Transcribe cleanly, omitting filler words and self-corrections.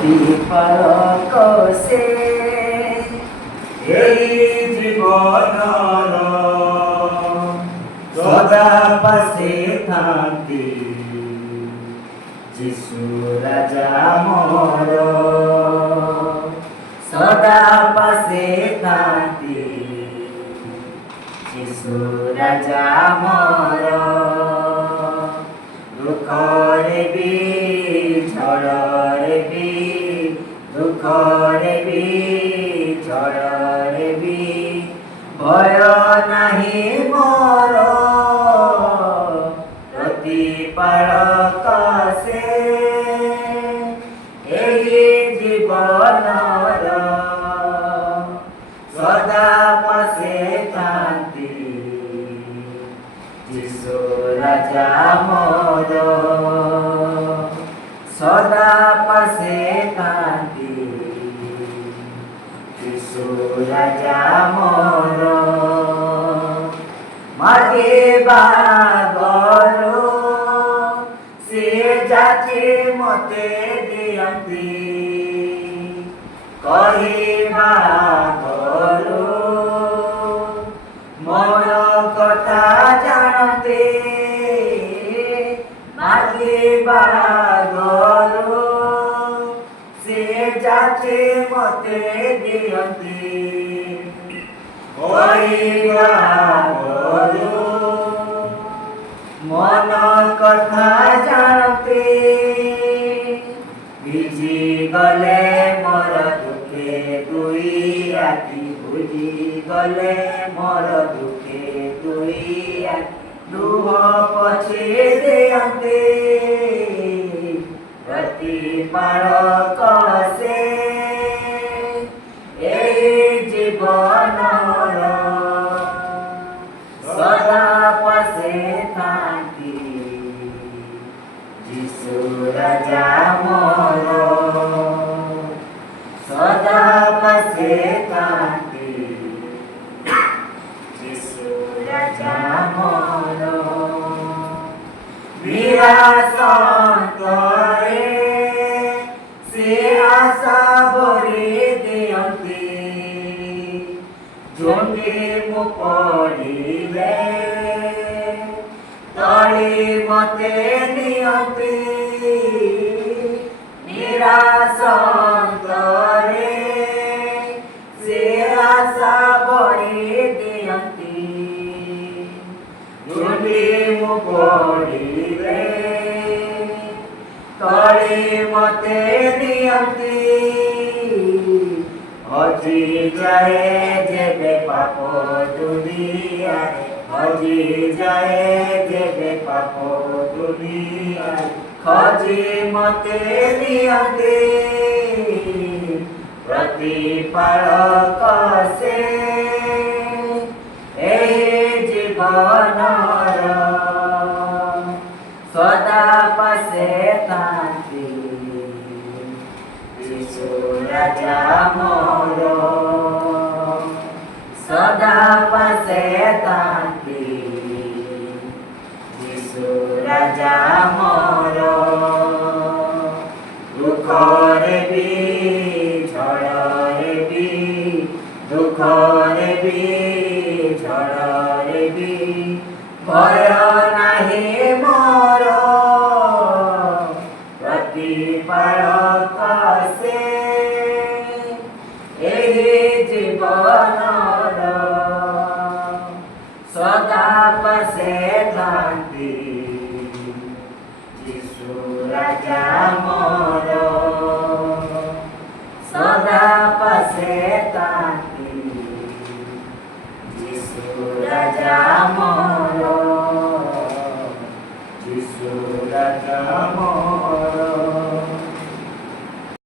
ପ୍ରତିପାଳକ ସେ ଏହି ଜୀବନର ସଦା ପାଶେ ଥାନ୍ତି ଯୀଶୁ ରାଜା ମୋର ସଦା ପାଶେ ଥାନ୍ତି ଯୀଶୁ ରାଜା ମୋର ଦୁଃଖରେ ବି ଝଡ଼ରେ ବି ଦୁଃଖରେ ବି ଝଡ଼ରେ ବି ଭୟ ନାହିଁ ମୋର ପ୍ରତିପାଳକ ସେ ଏହି ଜୀବନର ସଦା ପାଶେ ଥାନ୍ତି ଯୀଶୁ ରାଜା ମୋର ସଦା ପାଶେ ଥାନ୍ତି ଯୀଶୁ ରାଜା ମୋର ମାଗିବା ଗରୁ ସେ ଯାଚି ମୋତେ ଦିଅନ୍ତି କହିବା ଗରୁ ମୋର କଥା ଜାଣନ୍ତି ମାଗିବା ଗରୁ ସେ ଯାଚି ମୋତେ ଦିଅନ୍ତି କହିବା ଗରୁ ମନ କଥା ଜାଣନ୍ତି ଭିଜି ଗଲେ ମୋର ଦୁଃଖେ ଦୁଇ ଆଖି ବୁଝି ଗଲେ ମୋର ଦୁଃଖେ ଦୁଇ ଆଖି ଲୁହ ପୋଛି ଦିଅନ୍ତି ପ୍ରତିପାଳକ ସେ ଏହି ଜୀବନର ସଦା ପାଶେ ଥାନ୍ତି ଯୀଶୁ ରାଜା ମୋର ସଦା ପାଶେ ଥାନ୍ତି ଯୀଶୁ ରାଜା ମୋର ନିରାଶରେ ସେ ଆଶା ଭରି ଦିଅନ୍ତି ଝୁଣ୍ଟି ମୁଁ ପଡ଼ିଲେ ତଳି ମୋତେ ନିଅନ୍ତି ନିରାଶରେ ସେ ଆଶା ଭରି ଦିଅନ୍ତି ଝୁଣ୍ଟି ମୁଁ ପଡ଼ିଲେ ତଳି ମୋତେ ନିଅନ୍ତି ହଜି ଯାଏ ଯେବେ ପାପ ଦୁନିଆରେ ହଜି ଯାଏ ଯେବେ ପାପ ଦୁନିଆରେ ଖୋଜି ମୋତେ ନିଅନ୍ତି ପ୍ରତିପାଳକ ସେ ଏହି ଜୀବନର ସଦା ପାଶେ ଥାନ୍ତି ଯୀଶୁ ରାଜା ମୋର ସଦା ପାଶେ ଥାନ୍ତି ଯୀଶୁ ରାଜା ମୋର ଦୁଃଖରେ ବି ଝଡ଼ରେ ବି ଦୁଃଖରେ ବି ଝଡ଼ରେ ବି ଭୟ ନାହିଁ ମୋର ପ୍ରତିପାଳକ ସେ ଏହି ଜୀବନର ସଦା ପାଶେ ଥାନ୍ତି ଯୀଶୁ ରାଜା ମୋର ସଦା ପାଶେ ଥାନ୍ତି ଯୀଶୁ ରାଜା ମୋର